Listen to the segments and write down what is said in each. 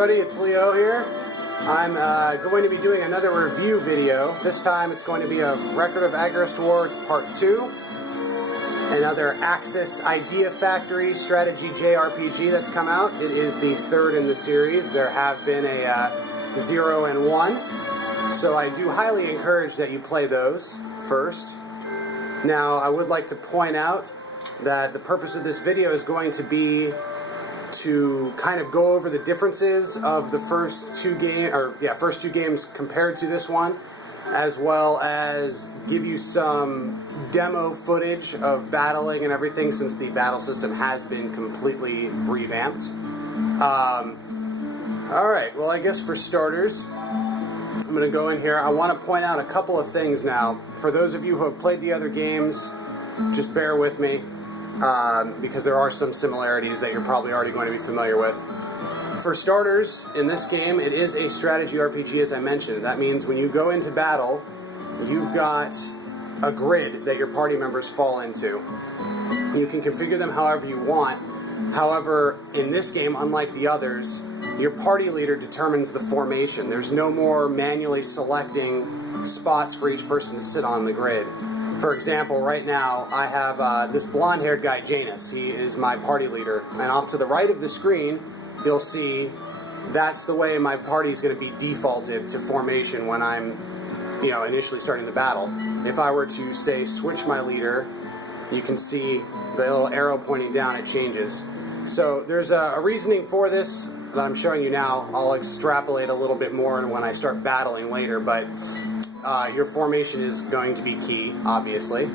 everybody, it's Leo here. I'm going to be doing another review video. This time it's going to be a Record of Agarest War Part 2. Another Axis Idea Factory strategy JRPG that's come out. It is the third in the series. There have been a 0 and 1. So I do highly encourage that you play those first. Now I would like to point out that the purpose of this video is going to be to kind of go over the differences of the first two games compared to this one, as well as give you some demo footage of battling and everything, since the battle system has been completely revamped. Alright, well, I guess for starters, I'm going to go in here. I want to point out a couple of things now. For those of you who have played the other games, just bear with me. Because there are some similarities that you're probably already going to be familiar with. For starters, in this game, it is a strategy RPG, as I mentioned. That means when you go into battle, you've got a grid that your party members fall into. You can configure them however you want. However, in this game, unlike the others, your party leader determines the formation. There's no more manually selecting spots for each person to sit on the grid. For example, right now, I have this blonde-haired guy, Janus. He is my party leader. And off to the right of the screen, you'll see that's the way my party is going to be defaulted to formation when I'm, initially starting the battle. If I were to, say, switch my leader, you can see the little arrow pointing down, it changes. So there's a reasoning for this that I'm showing you now. I'll extrapolate a little bit more when I start battling later, but your formation is going to be key, obviously.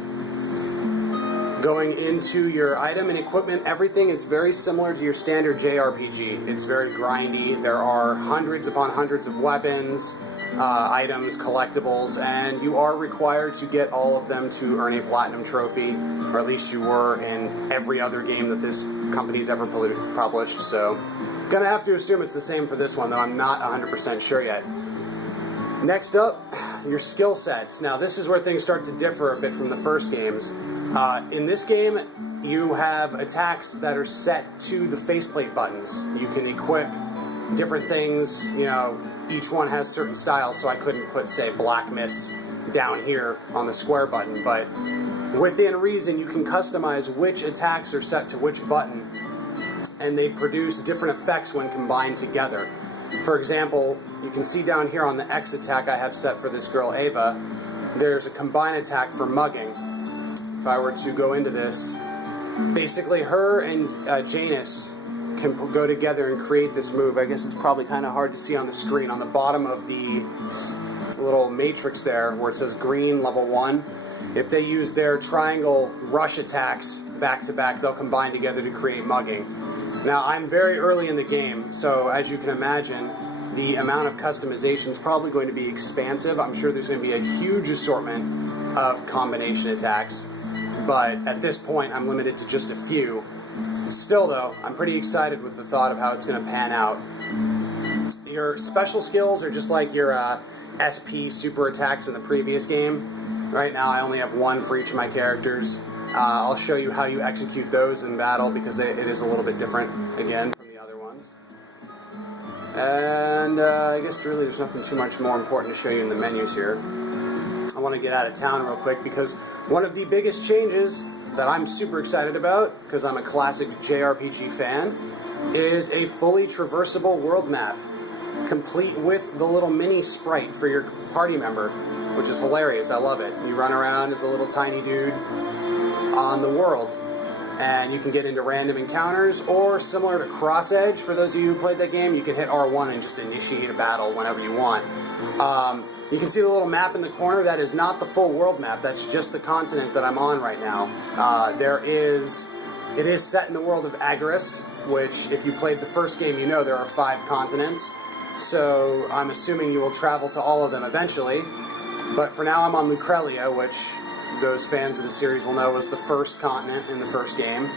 Going into your item and equipment, everything is very similar to your standard JRPG. It's very grindy. There are hundreds upon hundreds of weapons, items, collectibles, and you are required to get all of them to earn a Platinum Trophy, or at least you were in every other game that this company's ever published, so gonna have to assume it's the same for this one, though I'm not 100% sure yet. Next up, your skill sets. Now, this is where things start to differ a bit from the first games. In this game, you have attacks that are set to the faceplate buttons. You can equip different things, each one has certain styles, so I couldn't put, say, Black Mist down here on the square button, but within reason, you can customize which attacks are set to which button, and they produce different effects when combined together. For example, you can see down here on the X attack I have set for this girl, Ava, there's a combined attack for mugging. If I were to go into this, basically her and Janus can go together and create this move. I guess it's probably kind of hard to see on the screen. On the bottom of the little matrix there, where it says green, level 1, if they use their triangle rush attacks back to back, they'll combine together to create mugging. Now, I'm very early in the game, so as you can imagine, the amount of customization is probably going to be expansive. I'm sure there's going to be a huge assortment of combination attacks, but at this point, I'm limited to just a few. Still, though, I'm pretty excited with the thought of how it's going to pan out. Your special skills are just like your SP super attacks in the previous game. Right now, I only have one for each of my characters. I'll show you how you execute those in battle, because it is a little bit different, again, from the other ones. And I guess really there's nothing too much more important to show you in the menus here. I want to get out of town real quick, because one of the biggest changes that I'm super excited about, because I'm a classic JRPG fan, is a fully traversable world map, complete with the little mini sprite for your party member, which is hilarious. I love it. You run around as a little tiny dude on the world, and you can get into random encounters, or similar to Cross Edge, for those of you who played that game, you can hit R1 and just initiate a battle whenever you want. You can see the little map in the corner. That is not the full world map. That's just the continent that I'm on right now. It is set in the world of Agarest, which, if you played the first game, you know there are 5 continents, so I'm assuming you will travel to all of them eventually. But for now, I'm on Lucrelia, which those fans of the series will know was the first continent in the first game.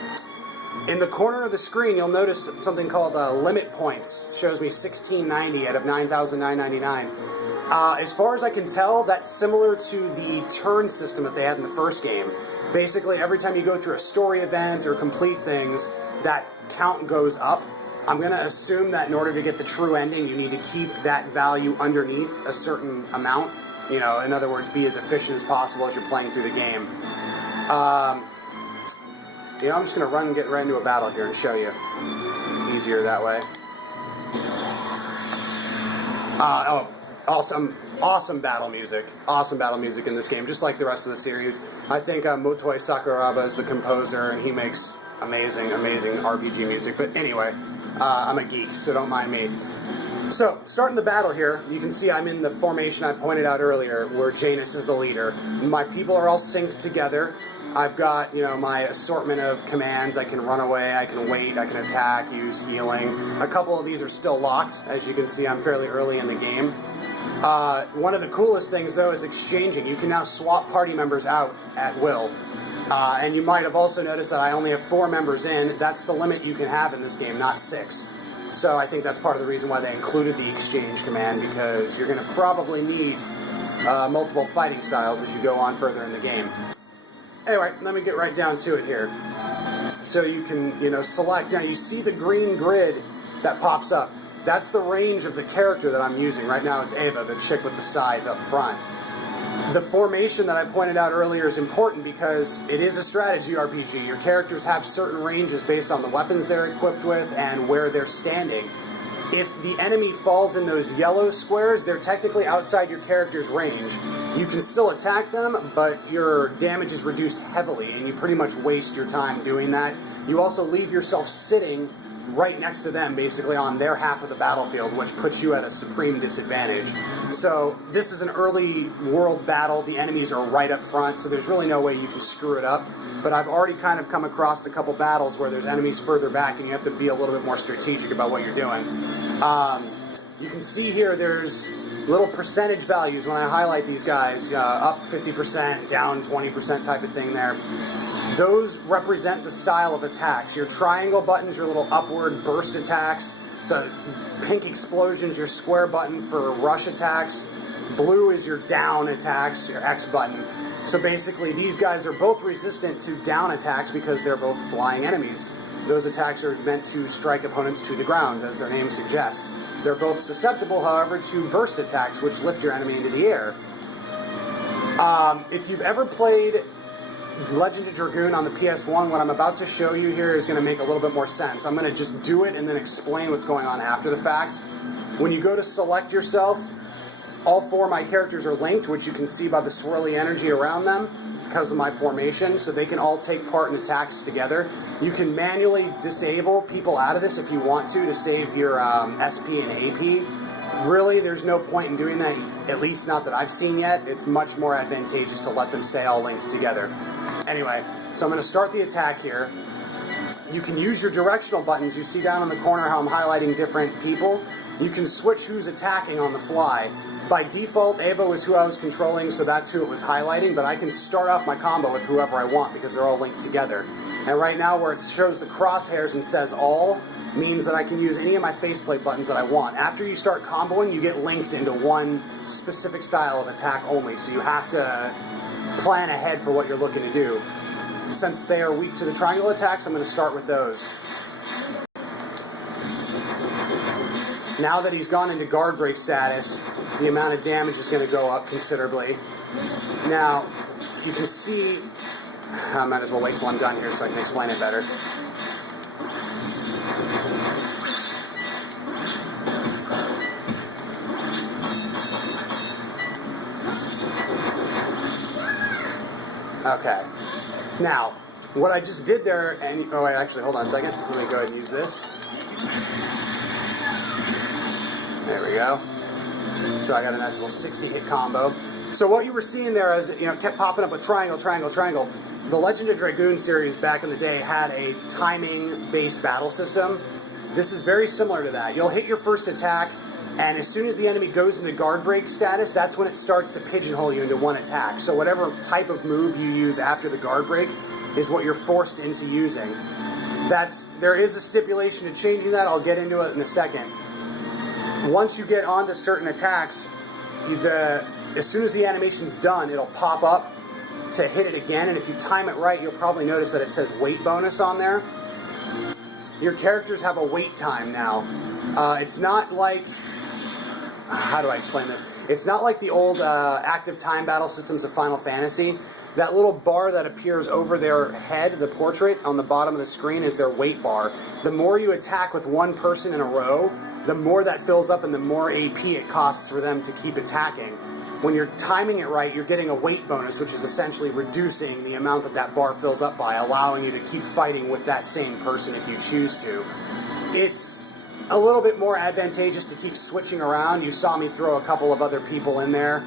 In the corner of the screen, you'll notice something called limit points. It shows me 1690 out of 9,999. As far as I can tell, that's similar to the turn system that they had in the first game. Basically, every time you go through a story event or complete things, that count goes up, I'm going to assume that in order to get the true ending, you need to keep that value underneath a certain amount. You know, in other words, be as efficient as possible as you're playing through the game. You know, I'm just going to get right into a battle here and show you. Easier that way. Awesome battle music. Awesome battle music in this game, just like the rest of the series. I think Motoi Sakuraba is the composer, and he makes amazing RPG music. But anyway, I'm a geek, so don't mind me. So, starting the battle here, you can see I'm in the formation I pointed out earlier, where Janus is the leader. My people are all synced together. I've got, you know, my assortment of commands. I can run away, I can wait, I can attack, use healing. A couple of these are still locked. As you can see, I'm fairly early in the game. One of the coolest things, though, is exchanging. You can now swap party members out at will. And you might have also noticed that I only have 4 members in. That's the limit you can have in this game, not 6. So I think that's part of the reason why they included the exchange command, because you're going to probably need multiple fighting styles as you go on further in the game. Anyway, let me get right down to it here. So you can, you know, select. Now you see the green grid that pops up. That's the range of the character that I'm using. Right now it's Ava, the chick with the scythe up front. The formation that I pointed out earlier is important because it is a strategy RPG. Your characters have certain ranges based on the weapons they're equipped with and where they're standing. If the enemy falls in those yellow squares, they're technically outside your character's range. You can still attack them, but your damage is reduced heavily, and you pretty much waste your time doing that. You also leave yourself sitting right next to them, basically on their half of the battlefield, which puts you at a supreme disadvantage. So this is an early world battle. The enemies are right up front, so there's really no way you can screw it up. But I've already kind of come across a couple battles where there's enemies further back, and you have to be a little bit more strategic about what you're doing. You can see here there's little percentage values when I highlight these guys, up 50%, down 20% type of thing there. Those represent the style of attacks. Your triangle buttons, your little upward burst attacks. The pink explosions, your square button for rush attacks. Blue is your down attacks, your X button. So basically, these guys are both resistant to down attacks because they're both flying enemies. Those attacks are meant to strike opponents to the ground, as their name suggests. They're both susceptible, however, to burst attacks, which lift your enemy into the air. If you've ever played Legend of Dragoon on the PS1, what I'm about to show you here is going to make a little bit more sense. I'm going to just do it and then explain what's going on after the fact. When you go to select yourself, all 4 of my characters are linked, which you can see by the swirly energy around them because of my formation, so they can all take part in attacks together. You can manually disable people out of this if you want to save your SP and AP. Really, there's no point in doing that, at least not that I've seen yet. It's much more advantageous to let them stay all linked together. Anyway, so I'm going to start the attack here. You can use your directional buttons. You see down in the corner how I'm highlighting different people. You can switch who's attacking on the fly. By default, Ava was who I was controlling, so that's who it was highlighting, but I can start off my combo with whoever I want because they're all linked together. And right now where it shows the crosshairs and says all, means that I can use any of my faceplate buttons that I want. After you start comboing, you get linked into one specific style of attack only, so you have to plan ahead for what you're looking to do. Since they are weak to the triangle attacks, I'm going to start with those. Now that he's gone into guard break status, the amount of damage is going to go up considerably. Now, you can see, I might as well wait till I'm done here so I can explain it better. Okay. Now, what I just did there, and oh wait, actually, hold on a second. Let me go ahead and use this. There we go. So I got a nice little 60-hit combo. So what you were seeing there is, you know, it kept popping up with triangle, triangle, triangle. The Legend of Dragoon series back in the day had a timing-based battle system. This is very similar to that. You'll hit your first attack, and as soon as the enemy goes into guard break status, that's when it starts to pigeonhole you into one attack. So whatever type of move you use after the guard break is what you're forced into using. There is a stipulation to changing that. I'll get into it in a second. Once you get onto certain attacks, as soon as the animation's done, it'll pop up to hit it again, and if you time it right, you'll probably notice that it says weight bonus on there. your characters have a wait time now. It's not like... How do I explain this? It's not like the old active time battle systems of Final Fantasy. That little bar that appears over their head, the portrait on the bottom of the screen, is their wait bar. The more you attack with one person in a row, the more that fills up and the more AP it costs for them to keep attacking. When you're timing it right, you're getting a weight bonus, which is essentially reducing the amount that that bar fills up by, allowing you to keep fighting with that same person if you choose to. It's a little bit more advantageous to keep switching around. You saw me throw a couple of other people in there.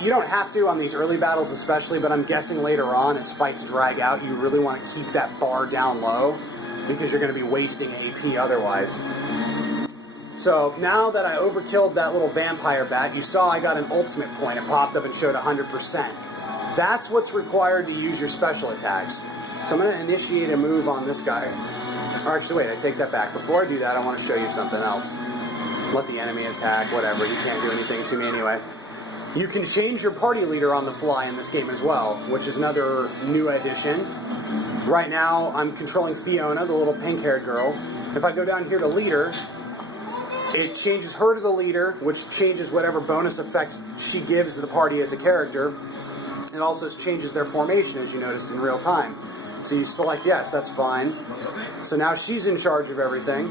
You don't have to on these early battles especially, but I'm guessing later on as fights drag out, you really want to keep that bar down low because you're going to be wasting AP otherwise. So now that I overkilled that little vampire bat, you saw I got an ultimate point. It popped up and showed 100%. That's what's required to use your special attacks. So I'm going to initiate a move on this guy. Or actually, wait, I take that back. Before I do that, I want to show you something else. Let the enemy attack, whatever. You can't do anything to me anyway. You can change your party leader on the fly in this game as well, which is another new addition. Right now, I'm controlling Fiona, the little pink-haired girl. If I go down here to leader, it changes her to the leader, which changes whatever bonus effect she gives to the party as a character. It also changes their formation, as you notice, in real time. So you select yes, that's fine. So now she's in charge of everything.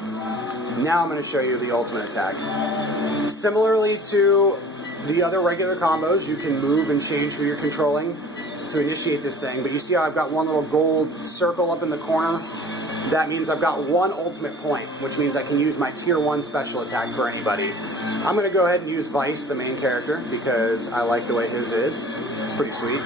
Now I'm going to show you the ultimate attack. Similarly to the other regular combos, you can move and change who you're controlling to initiate this thing. But you see how I've got one little gold circle up in the corner? That means I've got one ultimate point, which means I can use my tier 1 special attack for anybody. I'm going to go ahead and use Vice, the main character, because I like the way his is. It's pretty sweet.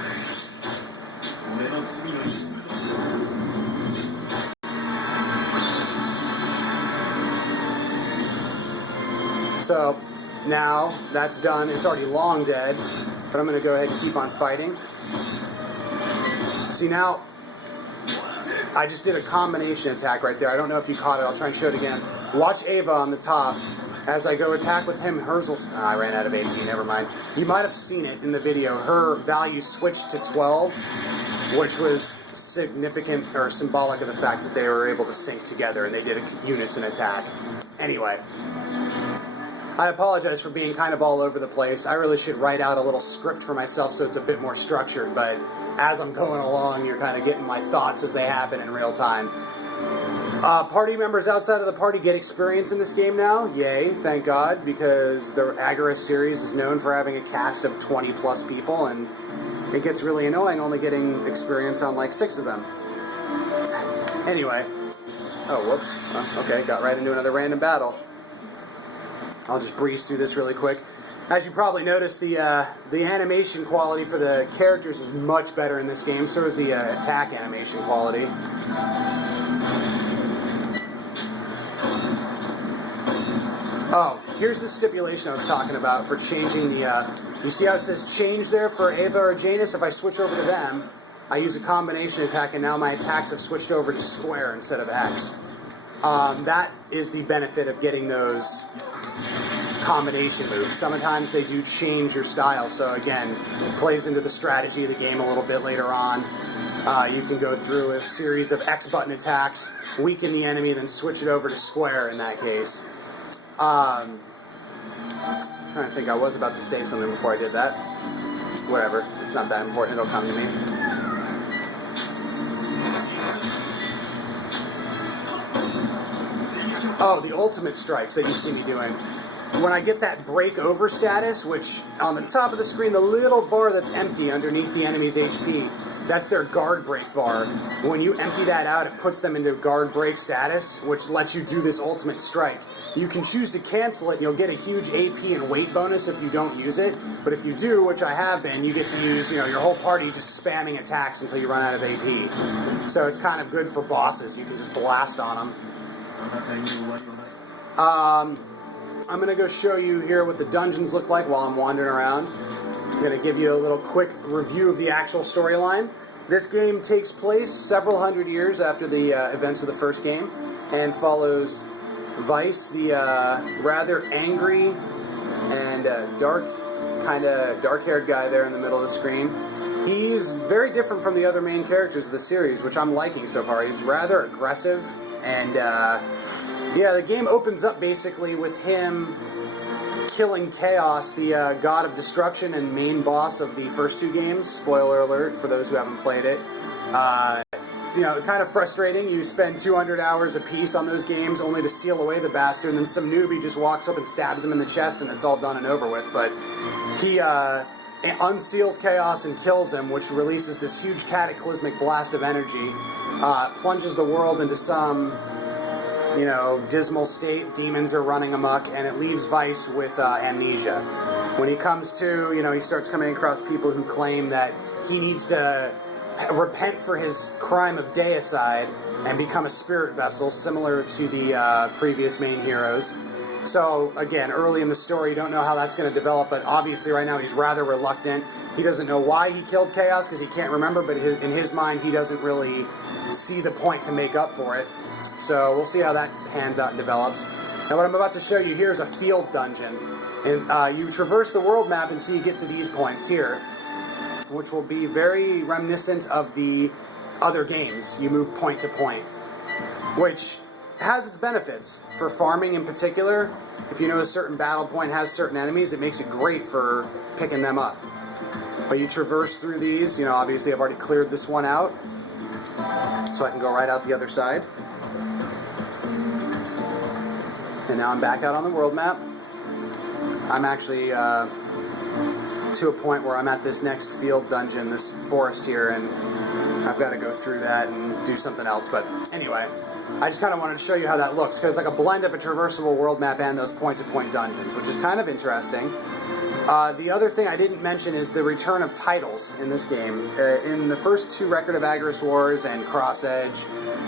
So now that's done. It's already long dead, but I'm going to go ahead and keep on fighting. See now, I just did a combination attack right there. I don't know if you caught it. I'll try and show it again. Watch Ava on the top. As I go attack with him, hers will... I ran out of AP, never mind. You might have seen it in the video. Her value switched to 12, which was significant or symbolic of the fact that they were able to sync together and they did a unison attack. Anyway, I apologize for being kind of all over the place. I really should write out a little script for myself so it's a bit more structured, but as I'm going along, you're kind of getting my thoughts as they happen in real time. Party members outside of the party get experience in this game now. Yay, thank God, because the Agarest series is known for having a cast of 20 plus people, and it gets really annoying only getting experience on like 6 of them. Anyway. Oh, whoops. Okay, got right into another random battle. I'll just breeze through this really quick. As you probably noticed, the animation quality for the characters is much better in this game. So is the attack animation quality. Oh, here's the stipulation I was talking about for changing the... you see how it says change there for Ava or Janus? If I switch over to them, I use a combination attack, and now my attacks have switched over to square instead of X. That is the benefit of getting those combination moves. Sometimes they do change your style, so again, it plays into the strategy of the game a little bit later on. You can go through a series of X button attacks, weaken the enemy, then switch it over to square in that case. I'm trying to think, I was about to say something before I did that. Whatever, it's not that important, it'll come to me. Oh, the ultimate strikes that you see me doing. When I get that break over status, which on the top of the screen, the little bar that's empty underneath the enemy's HP, that's their guard break bar. When you empty that out, it puts them into guard break status, which lets you do this ultimate strike. You can choose to cancel it, and you'll get a huge AP and weight bonus if you don't use it. But if you do, which I have been, you get to use, your whole party just spamming attacks until you run out of AP. So it's kind of good for bosses. You can just blast on them. I'm going to go show you here what the dungeons look like while I'm wandering around. I'm going to give you a little quick review of the actual storyline. This game takes place several hundred years after the events of the first game and follows Vice, the rather angry and dark-haired guy there in the middle of the screen. He's very different from the other main characters of the series, which I'm liking so far. He's rather aggressive And yeah, the game opens up basically with him killing Chaos, the god of destruction and main boss of the first two games. Spoiler alert for those who haven't played it. You know, kind of frustrating. You spend 200 hours a piece on those games only to seal away the bastard, and then some newbie just walks up and stabs him in the chest, and it's all done and over with. But he unseals Chaos and kills him, which releases this huge cataclysmic blast of energy, plunges the world into some, you know, dismal state. Demons are running amok, and it leaves Vice with amnesia. When he comes to, you know, he starts coming across people who claim that he needs to repent for his crime of deicide and become a spirit vessel, similar to the previous main heroes. So, again, early in the story, you don't know how that's going to develop, but obviously right now he's rather reluctant. He doesn't know why he killed Chaos, because he can't remember, but in his mind, he doesn't really see the point to make up for it. So, we'll see how that pans out and develops. Now, what I'm about to show you here is a field dungeon. And you traverse the world map until you get to these points here, which will be very reminiscent of the other games. You move point to point, which has its benefits. For farming in particular, if you know a certain battle point has certain enemies, it makes it great for picking them up. But you traverse through these, you know, obviously I've already cleared this one out, so I can go right out the other side. And now I'm back out on the world map. I'm actually to a point where I'm at this next field dungeon, this forest here, and I've got to go through that and do something else. But anyway, I just kind of wanted to show you how that looks, because it's like a blend of a traversable world map and those point-to-point dungeons, which is kind of interesting. The other thing I didn't mention is the return of titles in this game. In the first two Record of Agarest Wars and Cross Edge,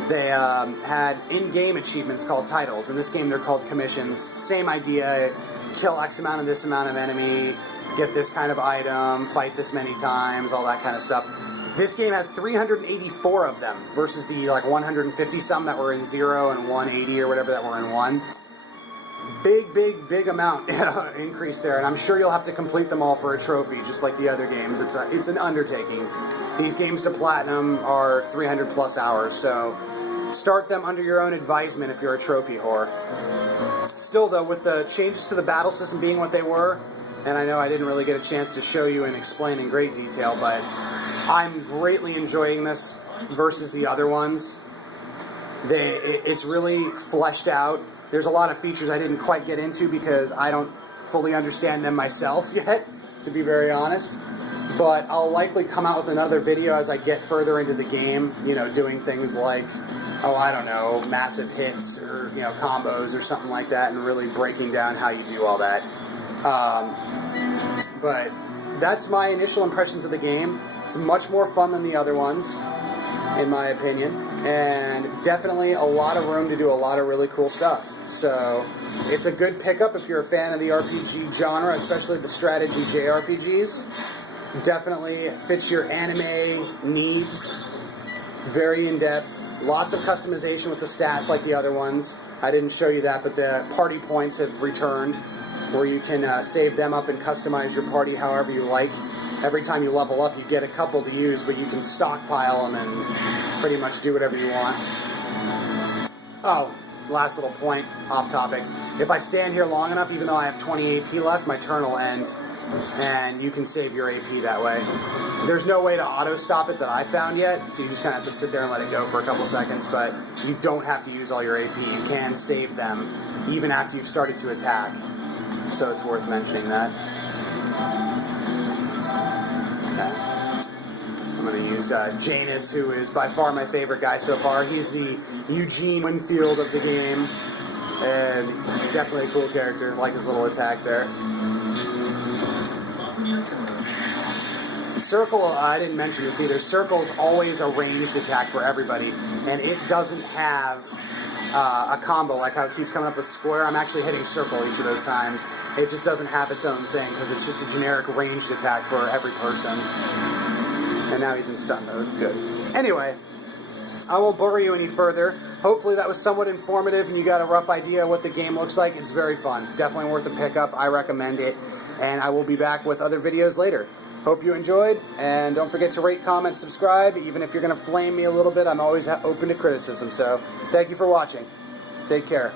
they had in-game achievements called titles. In this game, they're called commissions. Same idea: kill X amount of this amount of enemy, get this kind of item, fight this many times, all that kind of stuff. This game has 384 of them versus the like 150 some that were in 0 and 180 or whatever that were in 1. Big amount increase there, and I'm sure you'll have to complete them all for a trophy, just like the other games. It's an undertaking. These games to Platinum are 300 plus hours, so start them under your own advisement if you're a trophy whore. Still though, with the changes to the battle system being what they were, and I know I didn't really get a chance to show you and explain in great detail, but I'm greatly enjoying this versus the other ones. It's really fleshed out. There's a lot of features I didn't quite get into because I don't fully understand them myself yet, to be very honest. But I'll likely come out with another video as I get further into the game, you know, doing things like, oh, I don't know, massive hits or, you know, combos or something like that, and really breaking down how you do all that. But that's my initial impressions of the game. It's much more fun than the other ones, in my opinion, and definitely a lot of room to do a lot of really cool stuff. So it's a good pickup if you're a fan of the RPG genre, especially the strategy JRPGs. Definitely fits your anime needs. Very in-depth. Lots of customization with the stats like the other ones. I didn't show you that, but the party points have returned, where you can save them up and customize your party however you like. Every time you level up, you get a couple to use, but you can stockpile them and pretty much do whatever you want. Oh, last little point, off topic. If I stand here long enough, even though I have 20 AP left, my turn will end, and you can save your AP that way. There's no way to auto-stop it that I found yet, so you just kind of have to sit there and let it go for a couple seconds, but you don't have to use all your AP. You can save them even after you've started to attack, so it's worth mentioning that. I'm going to use Janus, who is by far my favorite guy so far. He's the Eugene Winfield of the game, and definitely a cool character. I like his little attack there. Circle, I didn't mention this either. Circle's always a ranged attack for everybody, and it doesn't have a combo like how it keeps coming up with square. I'm actually hitting circle each of those times. It just doesn't have its own thing because it's just a generic ranged attack for every person. And now he's in stun mode. Good. Anyway, I won't bore you any further. Hopefully that was somewhat informative and you got a rough idea of what the game looks like. It's very fun. Definitely worth a pickup. I recommend it. And I will be back with other videos later. Hope you enjoyed, and don't forget to rate, comment, subscribe. Even if you're going to flame me a little bit, I'm always open to criticism. So thank you for watching. Take care.